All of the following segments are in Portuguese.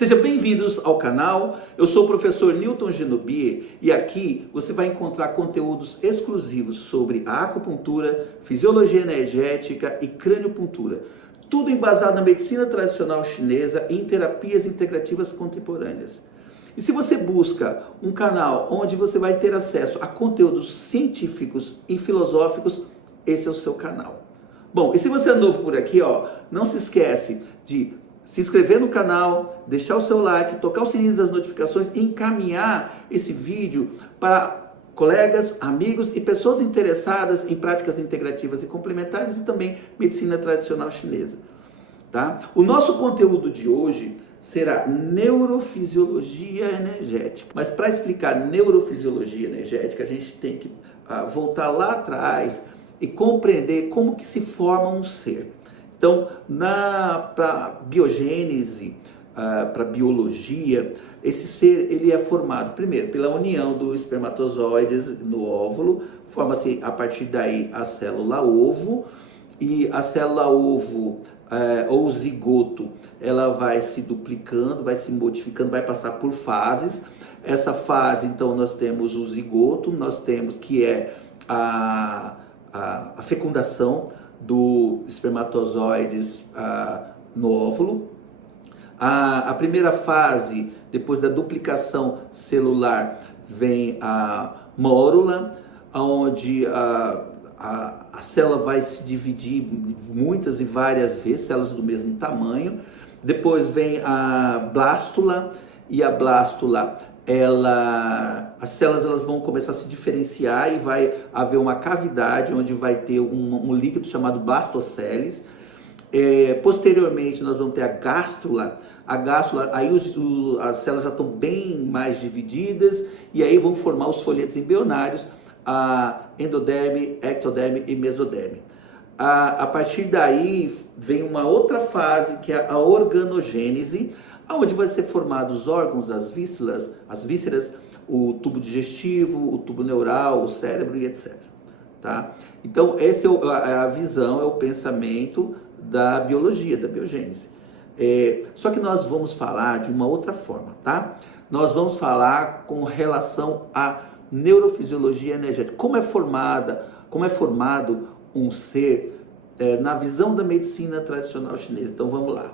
Sejam bem-vindos ao canal. Eu sou o professor Newton Genobier e aqui você vai encontrar conteúdos exclusivos sobre a acupuntura, fisiologia energética e craniopuntura. Tudo embasado na medicina tradicional chinesa e em terapias integrativas contemporâneas. E se você busca um canal onde você vai ter acesso a conteúdos científicos e filosóficos, esse é o seu canal. Bom, e se você é novo por aqui, não se esquece de se inscrever no canal, deixar o seu like, tocar o sininho das notificações e encaminhar esse vídeo para colegas, amigos e pessoas interessadas em práticas integrativas e complementares e também medicina tradicional chinesa. Tá? O nosso conteúdo de hoje será neurofisiologia energética. Mas para explicar neurofisiologia energética, a gente tem que voltar lá atrás e compreender como que se forma um ser. Então, para biogênese, para biologia, esse ser ele é formado primeiro pela união dos espermatozoides no óvulo, forma-se a partir daí a célula ovo, e a célula ovo ou zigoto, ela vai se duplicando, vai se modificando, vai passar por fases. Essa fase, então, nós temos o zigoto, nós temos que é a fecundação do espermatozoides no óvulo. A primeira fase, depois da duplicação celular, vem a mórula, onde a célula vai se dividir muitas e várias vezes, células do mesmo tamanho. Depois vem a blástula, e a blástula, as células elas vão começar a se diferenciar e vai haver uma cavidade onde vai ter um líquido chamado blastocélice. Posteriormente nós vamos ter a gástrula. A gástrula, aí as células já estão bem mais divididas e aí vão formar os folhetos embrionários, a endoderme, ectoderme e mesoderme. A partir daí vem uma outra fase que é a organogênese, onde vai ser formado os órgãos, as vísceras, o tubo digestivo, o tubo neural, o cérebro e etc. Tá? Então, essa é a visão, é o pensamento da biologia, da biogênese. Só que nós vamos falar de uma outra forma, tá? Nós vamos falar com relação à neurofisiologia energética. Como é formado um ser na visão da medicina tradicional chinesa. Então, vamos lá.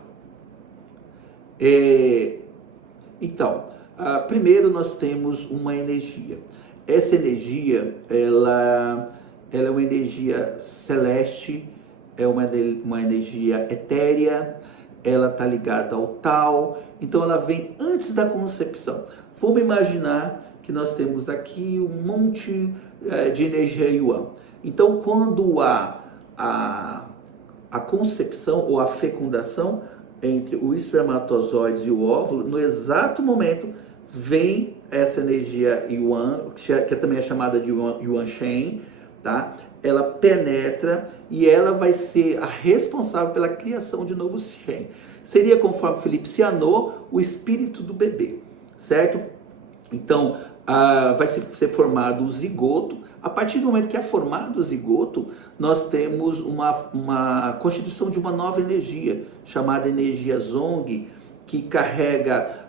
Primeiro nós temos uma energia. Essa energia, ela é uma energia celeste, é uma energia etérea, ela está ligada ao Tao, então ela vem antes da concepção. Vamos imaginar que nós temos aqui um monte de energia Yuan. Então, quando há a concepção ou a fecundação entre o espermatozoide e o óvulo, no exato momento vem essa energia Yuan, que também é chamada de Yuan Shen, tá? Ela penetra e ela vai ser a responsável pela criação de novos Shen. Seria, conforme Felipe Cianot, o espírito do bebê, certo? Então, vai ser formado o zigoto. A partir do momento que é formado o zigoto, nós temos uma constituição de uma nova energia, chamada energia Zong, que carrega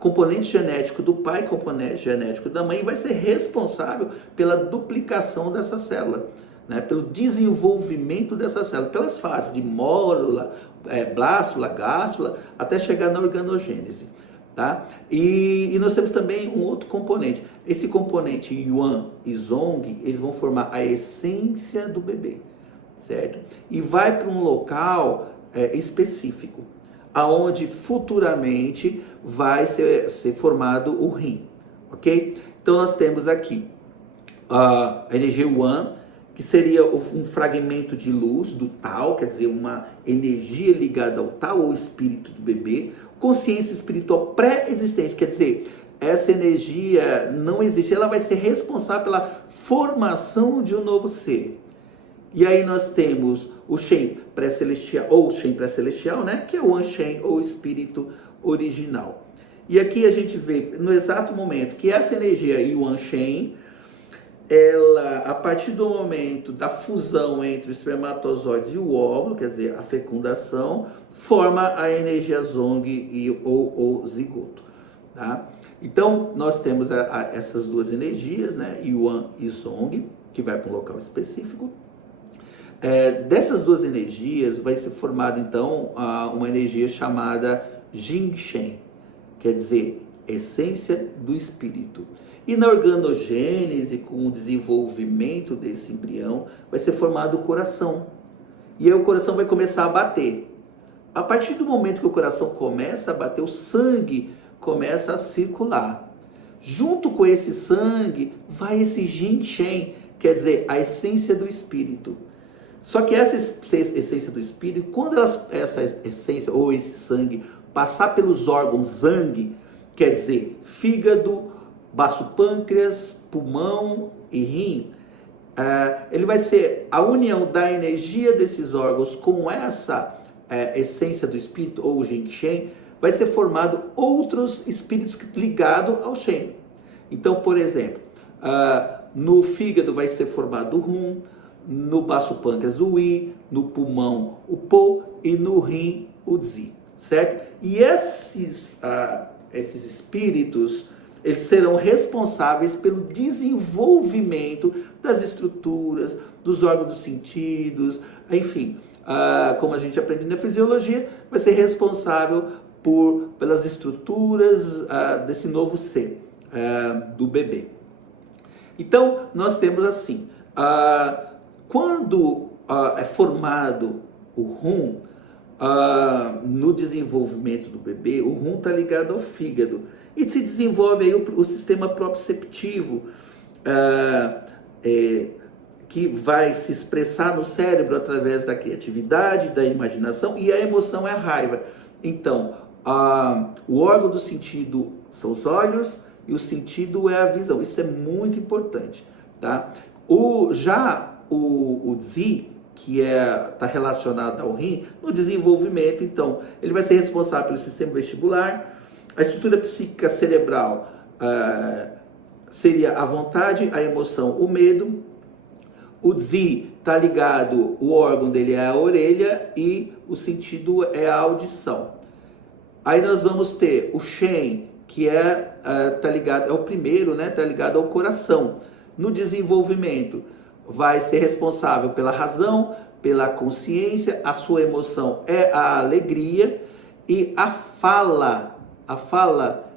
componente genético do pai, componente genético da mãe, e vai ser responsável pela duplicação dessa célula, né? Pelo desenvolvimento dessa célula, pelas fases de mórula, blástula, gástrula, até chegar na organogênese. Tá? E nós temos também um outro componente. Esse componente Yuan e Zong, eles vão formar a essência do bebê, certo? E vai para um local específico, aonde futuramente vai ser formado o rim, ok? Então nós temos aqui a energia Yuan, que seria um fragmento de luz do Tao, quer dizer, uma energia ligada ao Tao, ou espírito do bebê. Consciência espiritual pré-existente, quer dizer, essa energia não existe, ela vai ser responsável pela formação de um novo ser. E aí nós temos o Shen pré-celestial, ou Shen pré-celestial, né, que é o Anshen, ou espírito original. E aqui a gente vê, no exato momento, que essa energia Yuan Shen, ela, a partir do momento da fusão entre os espermatozoides e o óvulo, quer dizer, a fecundação, forma a energia Zong ou zigoto, tá? Então, nós temos essas duas energias, né? Yuan e Zong, que vai para um local específico. Dessas duas energias vai ser formada, então, uma energia chamada Jing-Shen, quer dizer, essência do espírito. E na organogênese, com o desenvolvimento desse embrião, vai ser formado o coração. E aí o coração vai começar a bater. A partir do momento que o coração começa a bater, o sangue começa a circular. Junto com esse sangue, vai esse Jing-Shen, quer dizer, a essência do espírito. Só que essa essência do espírito, quando essa essência ou esse sangue passar pelos órgãos Zang, quer dizer, fígado, baço pâncreas, pulmão e rim, ele vai ser a união da energia desses órgãos com essa essência do espírito, ou Jing-Shen, vai ser formado outros espíritos ligados ao Shen. Então, por exemplo, no fígado vai ser formado o Hum, no baço pâncreas o I, no pulmão o Po e no rim o Zi, certo? E esses espíritos, eles serão responsáveis pelo desenvolvimento das estruturas, dos órgãos dos sentidos, enfim, como a gente aprende na fisiologia, vai ser responsável pelas estruturas desse novo ser, do bebê. Então, nós temos assim, quando é formado o Hum, no desenvolvimento do bebê, o Hum está ligado ao fígado e se desenvolve aí o sistema proprioceptivo, que vai se expressar no cérebro através da criatividade, da imaginação, e a emoção é a raiva. Então, o órgão do sentido são os olhos e o sentido é a visão. Isso é muito importante, tá? O Zi, que está relacionado ao rim, no desenvolvimento, então, ele vai ser responsável pelo sistema vestibular. A estrutura psíquica cerebral seria a vontade, a emoção, o medo. O Zi está ligado, o órgão dele é a orelha e o sentido é a audição. Aí nós vamos ter o Shen, que tá ligado, é o primeiro, né? Está ligado ao coração. No desenvolvimento, vai ser responsável pela razão, pela consciência, a sua emoção é a alegria e a fala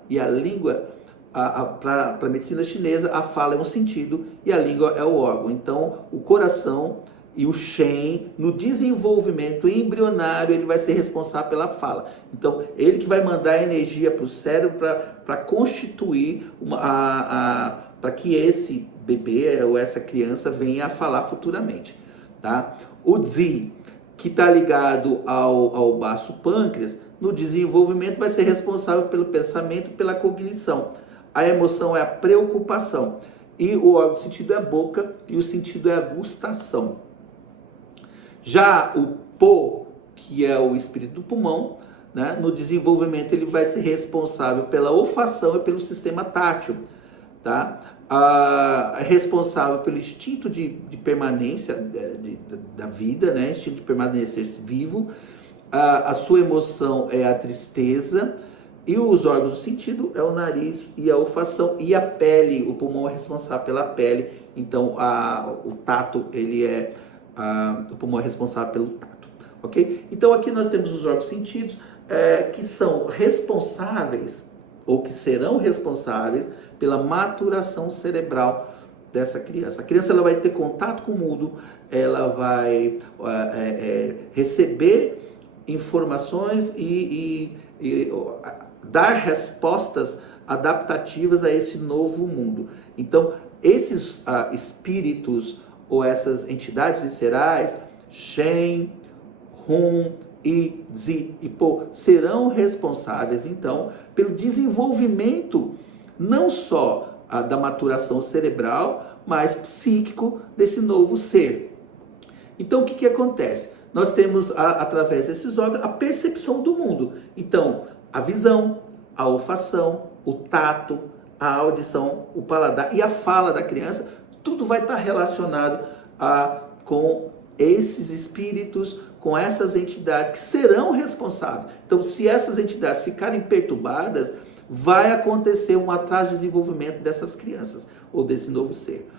e a língua, para a medicina chinesa, a fala é um sentido e a língua é o órgão. Então, o coração e o Shen, no desenvolvimento embrionário, ele vai ser responsável pela fala. Então, ele que vai mandar energia para o cérebro para constituir, para que esse bebê ou essa criança venha a falar futuramente, tá? O Zi, que está ligado ao baço pâncreas, no desenvolvimento vai ser responsável pelo pensamento, pela cognição. A emoção é a preocupação. E o órgão do sentido é a boca e o sentido é a gustação. Já o Po, que é o espírito do pulmão, né, no desenvolvimento ele vai ser responsável pela olfação e pelo sistema tátil, tá? É responsável pelo instinto de permanência da vida, né? Instinto de permanecer vivo. A sua emoção é a tristeza. E os órgãos do sentido é o nariz e a olfação e a pele. O pulmão é responsável pela pele. Então, o tato, o pulmão é responsável pelo tato, ok? Então, aqui nós temos os órgãos sentidos, que são responsáveis, ou que serão responsáveis, pela maturação cerebral dessa criança. A criança ela vai ter contato com o mundo, ela vai receber informações e dar respostas adaptativas a esse novo mundo. Então, esses espíritos ou essas entidades viscerais, Shen, Hum e Zi e Po, serão responsáveis, então, pelo desenvolvimento não só da maturação cerebral, mas psíquico desse novo ser. Então, o que acontece? Nós temos, através desses órgãos, a percepção do mundo. Então, a visão, a olfação, o tato, a audição, o paladar e a fala da criança, tudo vai estar relacionado com esses espíritos, com essas entidades que serão responsáveis. Então, se essas entidades ficarem perturbadas, vai acontecer um atraso de desenvolvimento dessas crianças ou desse novo ser.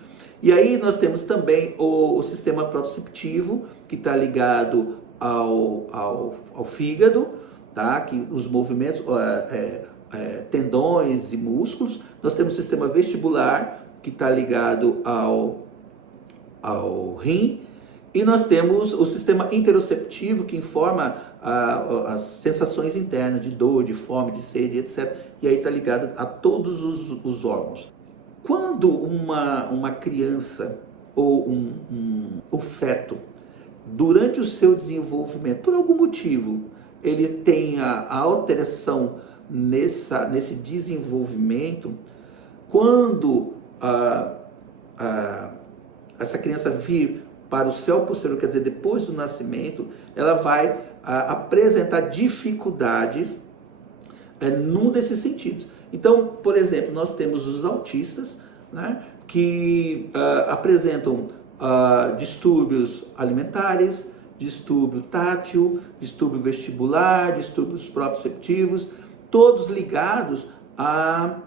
E aí nós temos também o sistema proprioceptivo, que está ligado ao fígado, tá? Que os movimentos, tendões e músculos. Nós temos o sistema vestibular, que está ligado ao rim. E nós temos o sistema interoceptivo, que informa as sensações internas de dor, de fome, de sede, etc. E aí está ligado a todos os órgãos. Quando uma criança ou um feto, durante o seu desenvolvimento, por algum motivo, ele tem a alteração nesse desenvolvimento, quando essa criança vir para o céu posterior, quer dizer, depois do nascimento, ela vai apresentar dificuldades num desses sentidos. Então, por exemplo, nós temos os autistas, né, que apresentam distúrbios alimentares, distúrbio tátil, distúrbio vestibular, distúrbios proprioceptivos, todos ligados à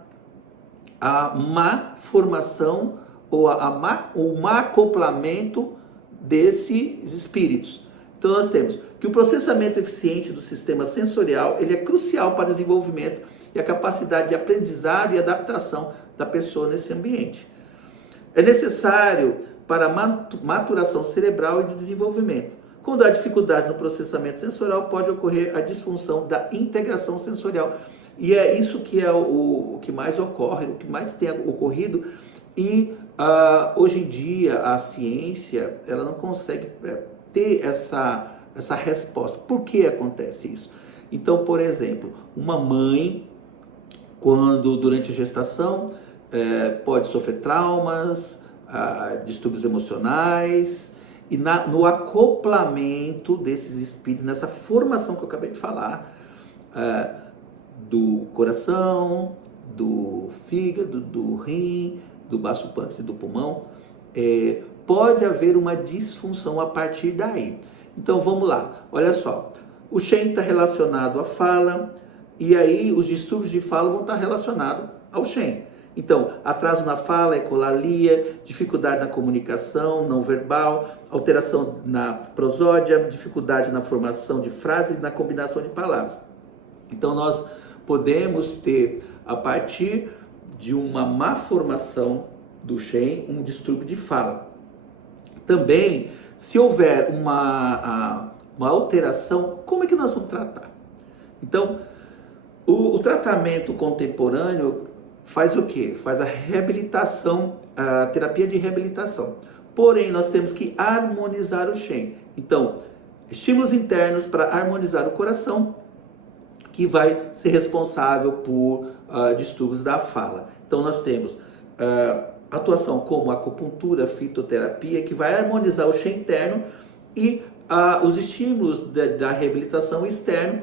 má formação ou o má acoplamento desses espíritos. Então nós temos que o processamento eficiente do sistema sensorial, ele é crucial para o desenvolvimento e a capacidade de aprendizado e adaptação da pessoa nesse ambiente. É necessário para a maturação cerebral e do desenvolvimento. Quando há dificuldade no processamento sensorial, pode ocorrer a disfunção da integração sensorial. E é isso que é o que mais ocorre, o que mais tem ocorrido. E hoje em dia a ciência ela não consegue ter essa resposta. Por que acontece isso? Então, por exemplo, uma mãe, quando durante a gestação, pode sofrer traumas, distúrbios emocionais, e no acoplamento desses espíritos, nessa formação que eu acabei de falar, do coração, do fígado, do rim, do baço pâncreas e do pulmão, pode haver uma disfunção a partir daí. Então vamos lá, olha só, o Shen está relacionado à fala, e aí os distúrbios de fala vão estar relacionados ao Shen. Então, atraso na fala, ecolalia, dificuldade na comunicação não verbal, alteração na prosódia, dificuldade na formação de frases e na combinação de palavras. Então nós podemos ter, a partir de uma má formação do Shen, um distúrbio de fala. Também, se houver uma alteração, como é que nós vamos tratar? Então, o tratamento contemporâneo faz o quê? Faz a reabilitação, a terapia de reabilitação. Porém, nós temos que harmonizar o Shen. Então, estímulos internos para harmonizar o coração, que vai ser responsável por distúrbios da fala. Então nós temos atuação como acupuntura, fitoterapia, que vai harmonizar o Shen interno, e os estímulos da reabilitação externa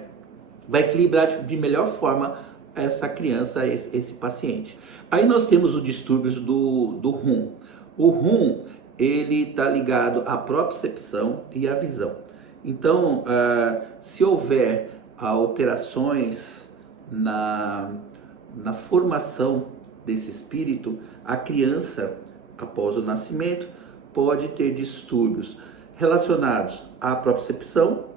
vai equilibrar de melhor forma essa criança, esse paciente. Aí nós temos os distúrbios do RUM. O RUM, ele está ligado à propriocepção e à visão. Então, se houver alterações na formação desse espírito, a criança, após o nascimento, pode ter distúrbios relacionados à propriocepção.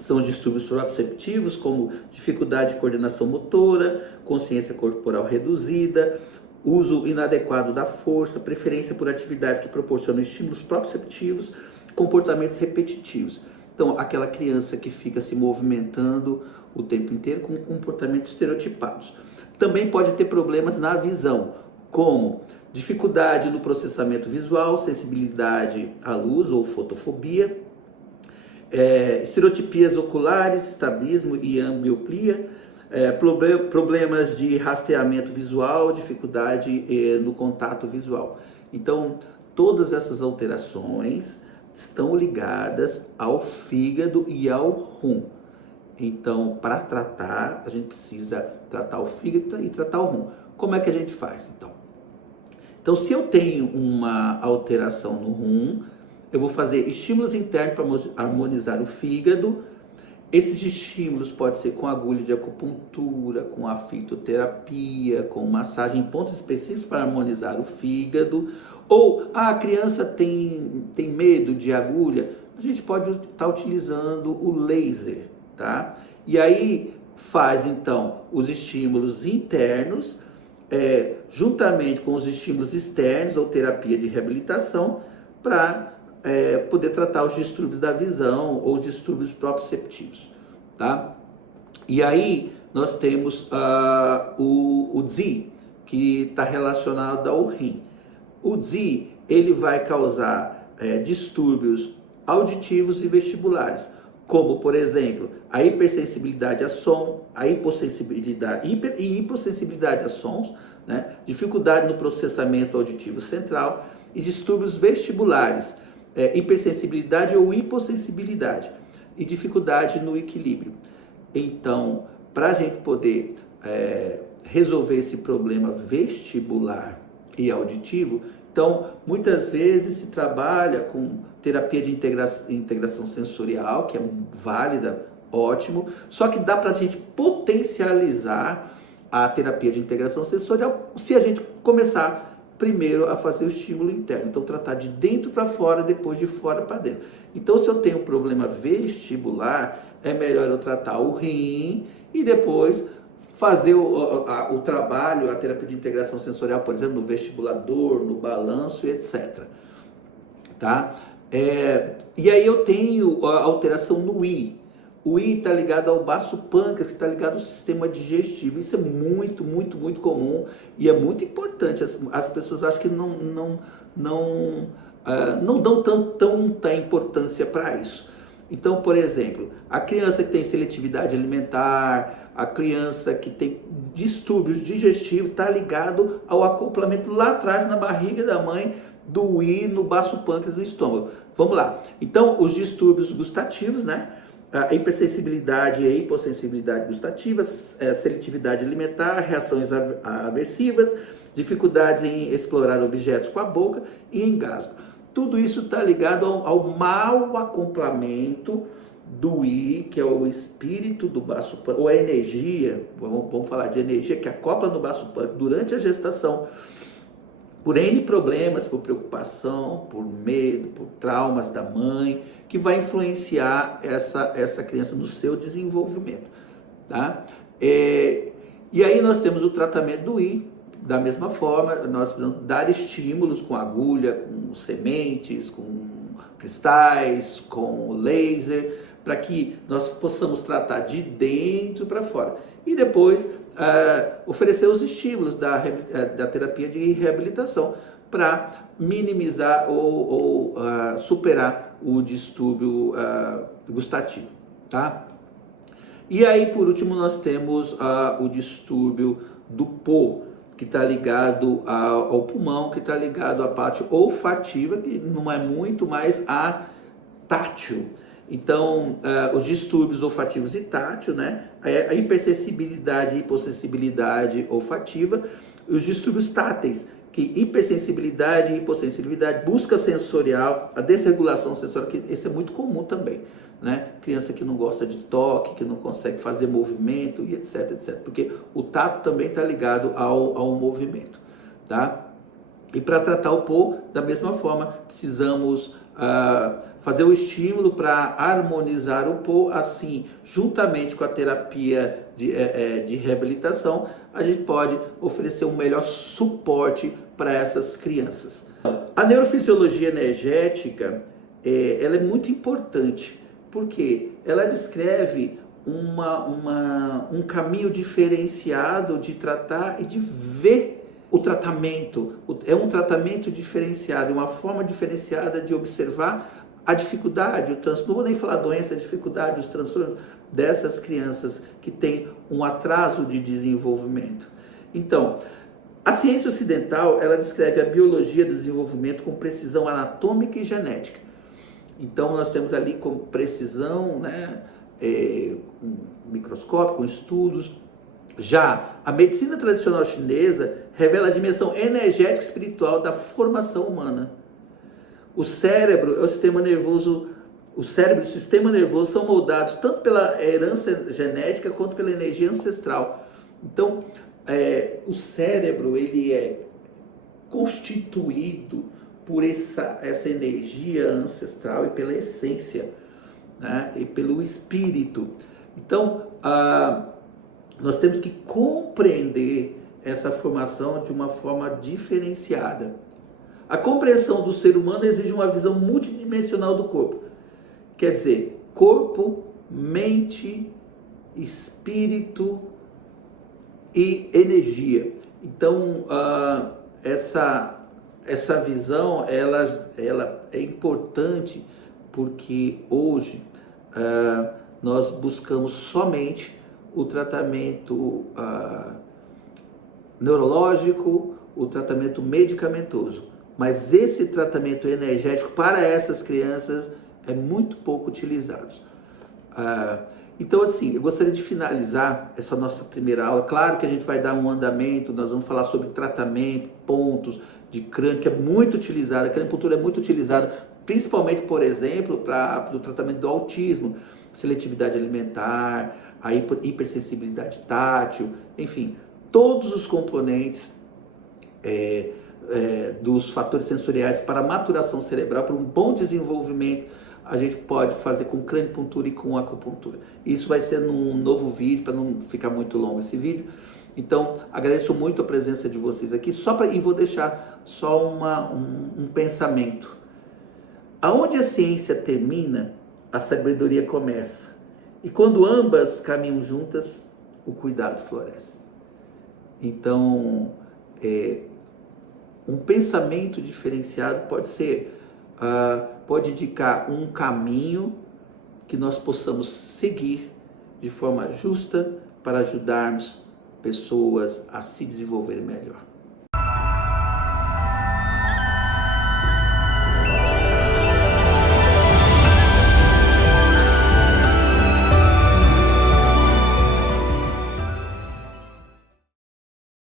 São distúrbios proprioceptivos, como dificuldade de coordenação motora, consciência corporal reduzida, uso inadequado da força, preferência por atividades que proporcionam estímulos proprioceptivos, comportamentos repetitivos. Então, aquela criança que fica se movimentando o tempo inteiro com comportamentos estereotipados. Também pode ter problemas na visão, como dificuldade no processamento visual, sensibilidade à luz ou fotofobia, estereotipias oculares, estrabismo e ambliopia, problemas de rastreamento visual, dificuldade no contato visual. Então, todas essas alterações estão ligadas ao fígado e ao rum. Então, para tratar, a gente precisa tratar o fígado e tratar o rum. Como é que a gente faz, então? Então, se eu tenho uma alteração no rum, eu vou fazer estímulos internos para harmonizar o fígado. Esses estímulos podem ser com agulha de acupuntura, com a fitoterapia, com massagem em pontos específicos para harmonizar o fígado. Ou a criança tem medo de agulha, a gente pode estar utilizando o laser, tá? E aí faz então os estímulos internos, juntamente com os estímulos externos ou terapia de reabilitação, para poder tratar os distúrbios da visão ou os distúrbios proprioceptivos, tá? E aí nós temos o DZI, que está relacionado ao rim. O DZI, ele vai causar distúrbios auditivos e vestibulares, como, por exemplo, a hipersensibilidade a som, a hipossensibilidade a sons, né? Dificuldade no processamento auditivo central e distúrbios vestibulares, hipersensibilidade ou hipossensibilidade e dificuldade no equilíbrio. Então, para a gente poder resolver esse problema vestibular e auditivo, então, muitas vezes se trabalha com terapia de integração sensorial, que é válida, ótimo, só que dá para a gente potencializar a terapia de integração sensorial se a gente começar primeiro a fazer o estímulo interno. Então, tratar de dentro para fora, depois de fora para dentro. Então, se eu tenho um problema vestibular, é melhor eu tratar o rim e depois fazer o trabalho, a terapia de integração sensorial, por exemplo, no vestibulador, no balanço e etc. Tá? E aí eu tenho a alteração no I. O I está ligado ao baço pâncreas, que está ligado ao sistema digestivo. Isso é muito, muito, muito comum e é muito importante. As pessoas acham que não dão tanta importância para isso. Então, por exemplo, a criança que tem seletividade alimentar, a criança que tem distúrbios digestivos, está ligado ao acoplamento lá atrás na barriga da mãe do I no baço pâncreas do estômago. Vamos lá. Então, os distúrbios gustativos, né? A hipersensibilidade e hipossensibilidade gustativas, seletividade alimentar, reações aversivas, dificuldades em explorar objetos com a boca e engasgo. Tudo isso está ligado ao mau acoplamento do I, que é o espírito do baço pâncreas, ou a energia, vamos falar de energia, que acopla no baço pâncreas durante a gestação, por N problemas, por preocupação, por medo, por traumas da mãe, que vai influenciar essa criança no seu desenvolvimento, tá? E aí nós temos o tratamento do I. Da mesma forma, nós precisamos dar estímulos com agulha, com sementes, com cristais, com laser, para que nós possamos tratar de dentro para fora. E depois oferecer os estímulos da terapia de reabilitação para minimizar ou superar o distúrbio gustativo, tá? E aí, por último, nós temos o distúrbio do POO, que está ligado ao pulmão, que está ligado à parte olfativa, que não é muito mais a tátil. Então, os distúrbios olfativos e tátil, né? A hipersensibilidade e hipossensibilidade olfativa, os distúrbios táteis, que hipersensibilidade e hipossensibilidade, busca sensorial, a desregulação sensorial, que esse é muito comum também, né? Criança que não gosta de toque, que não consegue fazer movimento e etc, etc. Porque o tato também está ligado ao movimento, tá? E para tratar o POO, da mesma forma, precisamos fazer o estímulo para harmonizar o POO, assim, juntamente com a terapia de reabilitação, a gente pode oferecer um melhor suporte para essas crianças. A neurofisiologia energética, ela é muito importante, porque ela descreve um caminho diferenciado de tratar e de ver o tratamento. É um tratamento diferenciado, uma forma diferenciada de observar a dificuldade, não vou nem falar doença, a dificuldade, os transtornos dessas crianças que têm um atraso de desenvolvimento. Então, a ciência ocidental, ela descreve a biologia do desenvolvimento com precisão anatômica e genética. Então, nós temos ali com precisão, né, com microscópio, com estudos, Já a medicina tradicional chinesa revela a dimensão energética e espiritual da formação humana. O cérebro é o sistema nervoso, o cérebro e o sistema nervoso são moldados tanto pela herança genética quanto pela energia ancestral. Então, o cérebro ele é constituído por essa energia ancestral e pela essência, né? E pelo espírito. Então, nós temos que compreender essa formação de uma forma diferenciada. A compreensão do ser humano exige uma visão multidimensional do corpo. Quer dizer, corpo, mente, espírito e energia. Então, essa visão ela é importante porque hoje nós buscamos somente o tratamento neurológico, o tratamento medicamentoso. Mas esse tratamento energético para essas crianças é muito pouco utilizado. Então, assim, eu gostaria de finalizar essa nossa primeira aula. Claro que a gente vai dar um andamento, nós vamos falar sobre tratamento, pontos de crânio, que é muito utilizado. A crâniopuntura é muito utilizada, principalmente, por exemplo, para o tratamento do autismo, seletividade alimentar, a hipersensibilidade tátil, enfim, todos os componentes dos fatores sensoriais para a maturação cerebral, para um bom desenvolvimento, a gente pode fazer com crâniopuntura e com acupuntura. Isso vai ser num novo vídeo, para não ficar muito longo esse vídeo. Então, agradeço muito a presença de vocês aqui, e vou deixar só um pensamento. Aonde a ciência termina, a sabedoria começa. E quando ambas caminham juntas, o cuidado floresce. Então, um pensamento diferenciado pode indicar um caminho que nós possamos seguir de forma justa para ajudarmos pessoas a se desenvolverem melhor.